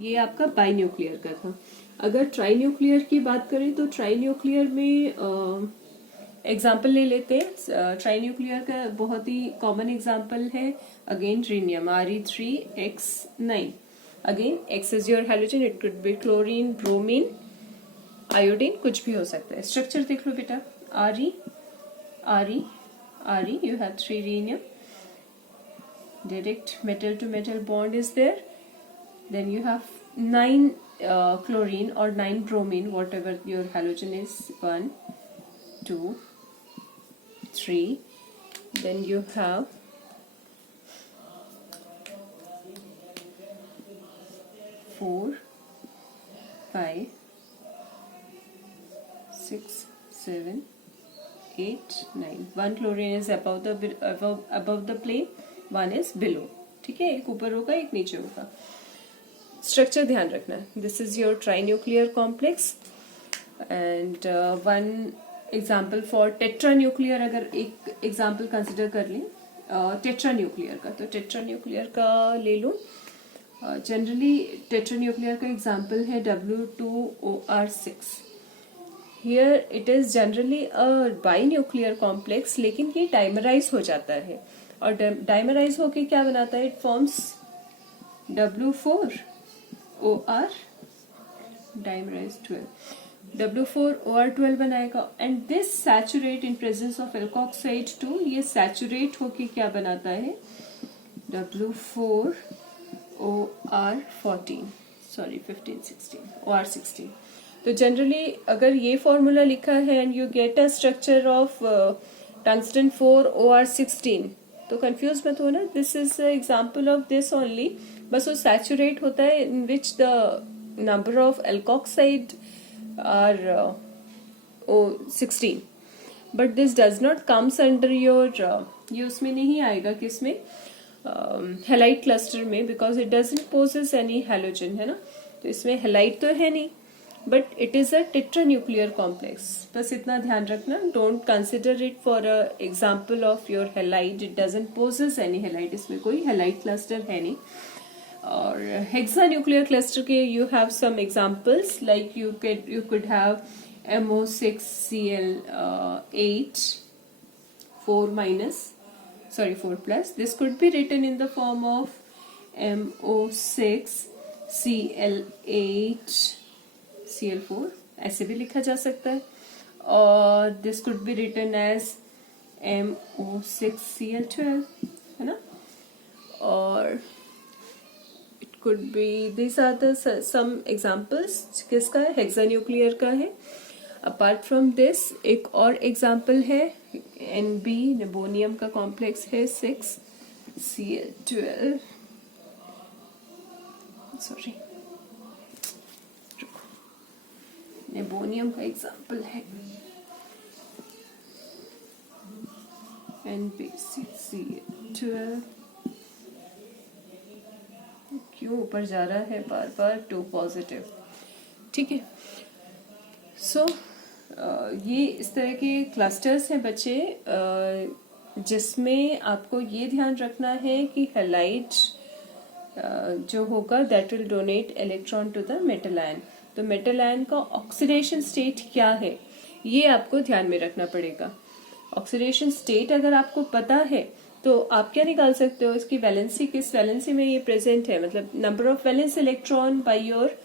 ये आपका by nuclear का था। अगर ट्राई न्यूक्लियर की बात करें तो ट्राई न्यूक्लियर में एग्जाम्पल ले लेते हैं। ट्राई न्यूक्लियर का बहुत ही कॉमन एग्जाम्पल है again rhenium Re3X9। Again x is your halogen, it could B chlorine, bromine, iodine, कुछ भी हो सकता है। स्ट्रक्चर देख लो बेटा, Re, you have 3 rhenium, direct metal to metal bond is there, then you have 9 chlorine or 9 bromine, whatever your halogen is, 1 2 3, then you have 4 5 6 7 8 9। 1 chlorine is above the plane, 1 is below। ठीक है, एक ऊपर होगा एक नीचे होगा। Structure ध्यान रखना, this is your try nuclear complex. And one example for tetra nuclear, अगर एक एग्जाम्पल कंसिडर कर लें टेट्रा न्यूक्लियर का, तो टेट्रा न्यूक्लियर का ले लो। जनरली टेट्रा न्यूक्लियर का एग्जाम्पल है W2OR6। Here it is generally a binuclear complex, लेकिन ये डाइमराइज हो जाता है, और डाइमराइज होके क्या बनाता है, it forms W4OR dimerise 12, W4OR12 बनाएगा, and this saturate in presence of alkoxide 2, ये सैचुरेट होके क्या बनाता है, W4OR14, सॉरी 15 16 OR16। तो जनरली अगर ये फॉर्मूला लिखा है and you get a structure of tungsten 4OR16, तो कंफ्यूज मत हो ना, this is example of this only. बस वो सैचुरेट होता है in which the number of alkoxide are 16, but this does not comes under your, ये उसमें नहीं आएगा, किसमें, हेलाइट क्लस्टर में, because it doesn't possess any halogen, है ना। तो इसमें हेलाइट तो है नहीं, but it is a टेट्रान्यूक्लियर complex. बस इतना ध्यान रखना, don't consider it for a example of your halide, it doesn't possess any halide, इसमें कोई हेलाइट क्लस्टर है नहीं। और हेक्सा न्यूक्लियर क्लस्टर के you have some examples, like you could have MO6Cl8 4+, this could be written in the form of MO6Cl8Cl4, ऐसे भी लिखा जा सकता है, और this could be written as MO6Cl12, है ना। और it could be, this are the some examples, किसका है, हेक्सान्यूक्लियर का है। अपार्ट फ्रॉम दिस एक और एग्जाम्पल है NB, नेबोनियम का कॉम्प्लेक्स है 6Cl12, सॉरी नेबोनियम का एग्जाम्पल है NB6Cl12। क्यों ऊपर जा रहा है बार बार, 2 पॉजिटिव, ठीक है। सो ये इस तरह के क्लस्टर्स हैं बच्चे, जिसमें आपको ये ध्यान रखना है कि हेलाइट जो होगा that will donate electron to the metal ion. तो मेटल आयन का ऑक्सीडेशन स्टेट क्या है, ये आपको ध्यान में रखना पड़ेगा। ऑक्सीडेशन स्टेट अगर आपको पता है तो आप क्या निकाल सकते हो, इसकी वैलेंसी, किस वैलेंसी में ये प्रेजेंट है, मतलब number of valence electron by your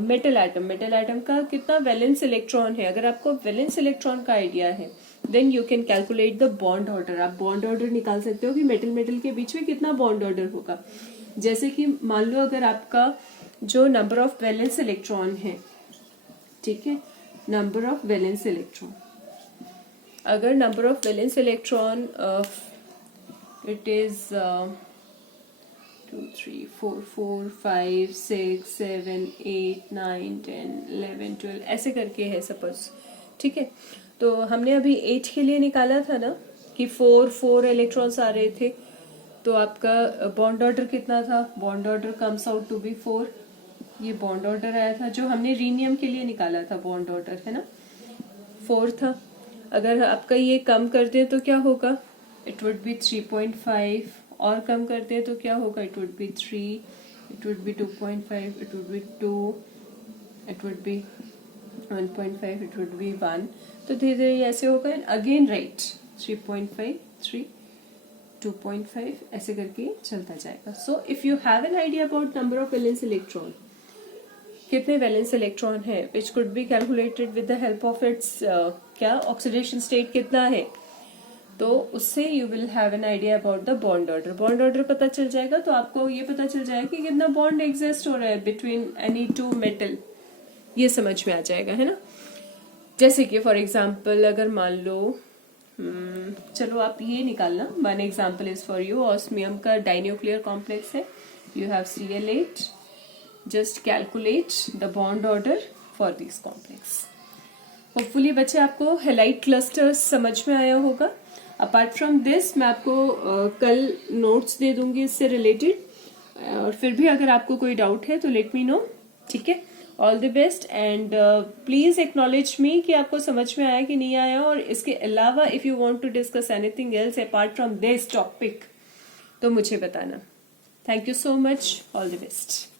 metal atom. Metal atom का कितना वैलेंस इलेक्ट्रॉन है, अगर आपको वैलेंस इलेक्ट्रॉन का आइडिया है, then you can calculate the bond order. आप बॉन्ड ऑर्डर निकाल सकते हो कि मेटल मेटल के बीच में कितना बॉन्ड ऑर्डर होगा। जैसे कि मान लो अगर आपका जो नंबर ऑफ वैलेंस इलेक्ट्रॉन है, ठीक है, नंबर ऑफ वैलेंस इलेक्ट्रॉन, अगर number of valence electron it is 2 3 4 4 5 6 7 8 9 10 11 12 ऐसे करके है सपोज, ठीक है। तो हमने अभी 8 के लिए निकाला था ना कि 4 इलेक्ट्रॉन्स आ रहे थे, तो आपका बॉन्ड ऑर्डर कितना था, bond order comes out to be 4। ये बॉन्ड ऑर्डर आया था जो हमने रीनियम के लिए निकाला था, बॉन्ड ऑर्डर है ना, 4 था। अगर आपका ये कम कर दें तो क्या होगा, इट वुड बी 3.5, और कम करते हैं तो क्या होगा, it would be 3, it would be 2.5, it would be 2, it would be 1.5, it would be 1. तो धीरे धीरे ऐसे होगा. एंड अगेन राइट 3.5, 3, 2.5 ऐसे करके चलता जाएगा. So if you have an idea about number of valence electron, कितने वैलेंस इलेक्ट्रॉन है, which could be calculated with the help of its क्या ऑक्सीडेशन स्टेट कितना है, तो उससे you will have an idea about the bond order. Bond order पता चल जाएगा तो आपको ये पता चल जाएगा कि कितना बॉन्ड एग्जिस्ट हो रहा है बिटवीन एनी टू मेटल. ये समझ में आ जाएगा, है ना. जैसे कि फॉर एग्जाम्पल अगर मान लो चलो आप ये निकालना. One example is for you. Osmium का डाइन्यूक्लियर कॉम्प्लेक्स है. You have Cl8. Just calculate the bond order for this complex. Hopefully बच्चे आपको हेलाइट क्लस्टर्स समझ में आया होगा. अपार्ट फ्रॉम दिस मैं आपको कल नोट्स दे दूंगी इससे रिलेटेड, और फिर भी अगर आपको कोई डाउट है तो लेट मी नो. ठीक है. All the best and please acknowledge me कि आपको समझ में आया कि नहीं आया. और इसके अलावा if you want to discuss anything else apart from this topic तो मुझे बताना. Thank you so much. All the best.